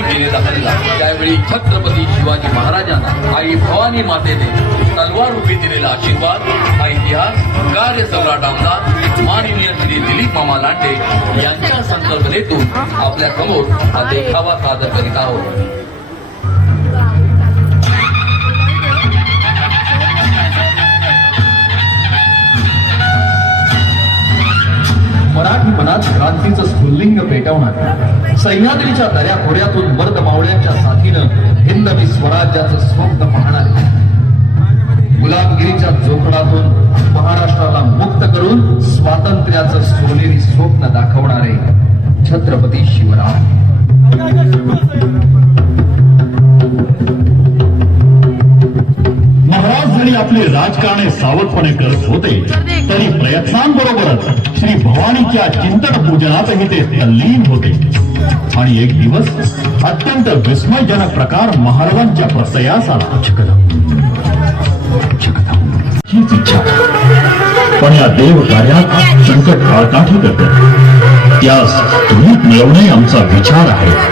केलेला हल्ला त्यावेळी छत्रपती शिवाजी महाराजांना आई भवानी मातेने तलवार उभी दिलेला आशीर्वाद हा इतिहास कार्य सम्राट आमदार माननीय श्री दिलीप मामा लांडे यांच्या संकल्पनेतून आपल्या समोर हा देखावा सादर करीत आहोत. मराठी मनात क्रांतीचं स्फुल्लिंग पेटवणार सह्याद्रीच्या दऱ्याखोऱ्यातून मर्द मावळ्यांच्या साथीनं हिंदवी स्वराज्याचं स्वप्न पाहणारे गुलामगिरीच्या जोखडातून महाराष्ट्राला मुक्त करून स्वातंत्र्याचं सोनेरी स्वप्न दाखवणारे छत्रपती शिवराय. महाराज जरी आपले राजकारणे सावधपणे करत होते तरी प्रयत्नांबरोबरच श्री भवानीच्या चिंतन पूजनातही ते तल्लीन होते. आणि एक दिवस अत्यंत विस्मयजनक प्रकार महाराजांच्या प्रत्ययास आला. हीच इच्छा पण या देव कार्यात संकट काळकाठी करते त्यास तुम्ही मिळवणे आमचा विचार आहे.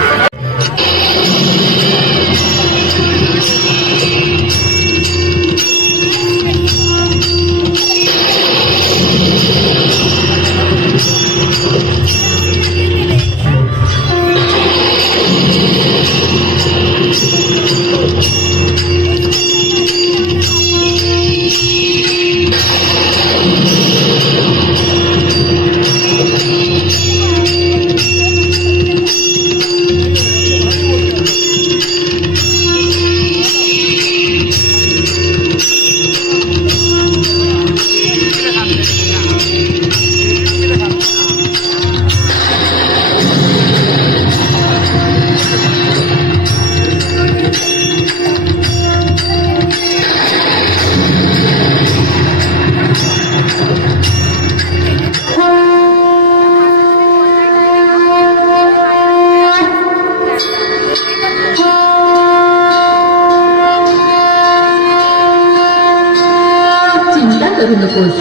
करू नकोस,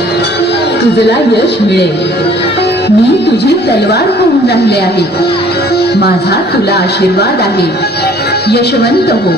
तुझला यश मिळेल. मी तुझी तलवार होऊन राहिले आहे. माझा तुला आशीर्वाद आहे. यशवंत हो.